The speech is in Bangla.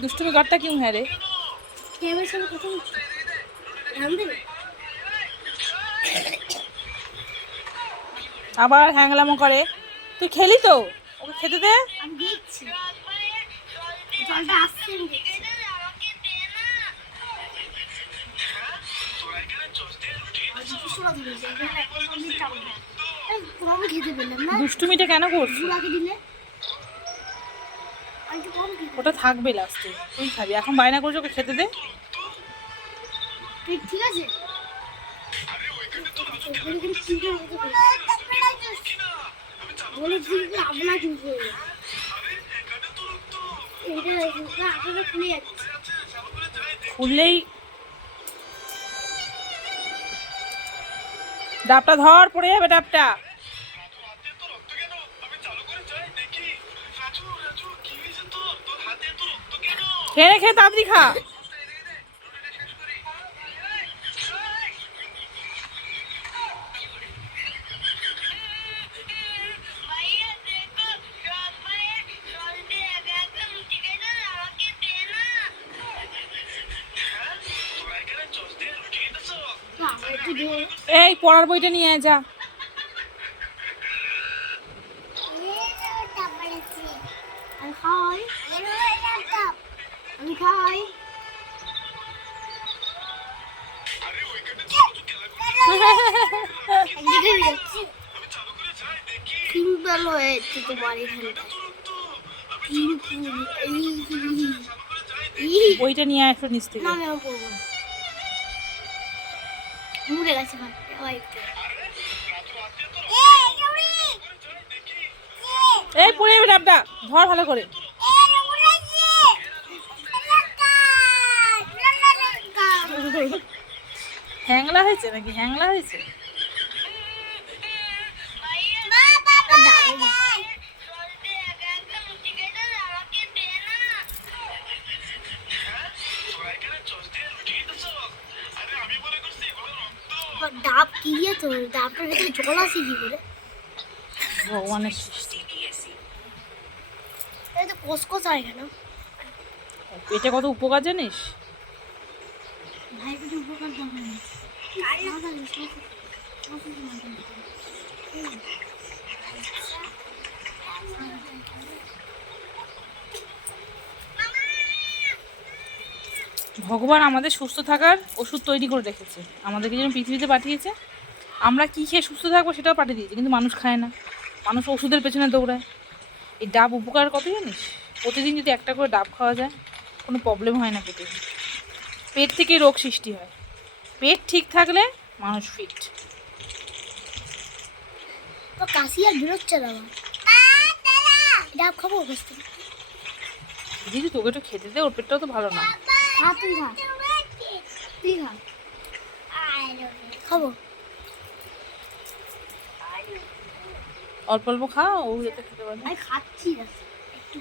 दुष्टू में करता क्यों है रे? আবার হ্যাংলামো করে। তুই খেলি তো, ওকে খেতে দে। আমি দেখছি জলটা আসছে আমি দেখছি। দুষ্টুমিটা কেন করছিস? ওটা থাকবে লাস্টে, তুই খাবি। এখন বায়না করছো, ওকে খেতে দে। ঠিক আছে আপনার কিন্তু খুললেই ডাবটা ধর, পড়ে যাবে ডাবটা। খেয়ে খেয়ে তাড়াতাড়ি খা। এই পড়ার বইটা নিয়ে আয় যা। আমি খাই পিঙ্ক হয়েছে তোমার এখানটা বইটা নিয়ে আয় একটু নিচ থেকে। না আমি করবো মুড়ে গেছে এই পড়ে যাবে ডাবটা, ধর ভালো করে। হ্যাংলা হয়েছে নাকি? হ্যাংলা হয়েছে। ডাব কি দিয়ে তো ডাবটার ভিতরে জল আসে কি করে? ভগবানের সৃষ্টি। এই তো কসকস হয় কেন? পেটে কত উপকার জানিস? ভাই কিছু উপকার দেওয়া হয় ভগবান আমাদের সুস্থ থাকার ওষুধ তৈরি করে রেখেছে, আমাদেরকে যেন পৃথিবীতে পাঠিয়েছে। আমরা কী খেয়ে সুস্থ থাকবো সেটাও পাঠিয়ে দিয়েছে, কিন্তু মানুষ খায় না, মানুষ ওষুধের পেছনে দৌড়ায়। এই ডাব উপকার কত জানিস? প্রতিদিন যদি একটা করে ডাব খাওয়া যায়, কোনো প্রবলেম হয় না পেটে। পেট থেকে রোগ সৃষ্টি হয়, পেট ঠিক থাকলে মানুষ ফিট। তো কাশি আর বেরোচ্ছে না ডাব খাবো দিদি তোকে একটু খেতে দে, ওর পেটটাও তো ভালো না। তুই খা তুই খা খাবো অল্প অল্প খা, ও যাতে খেতে পারে। আমি খাচ্ছি একটু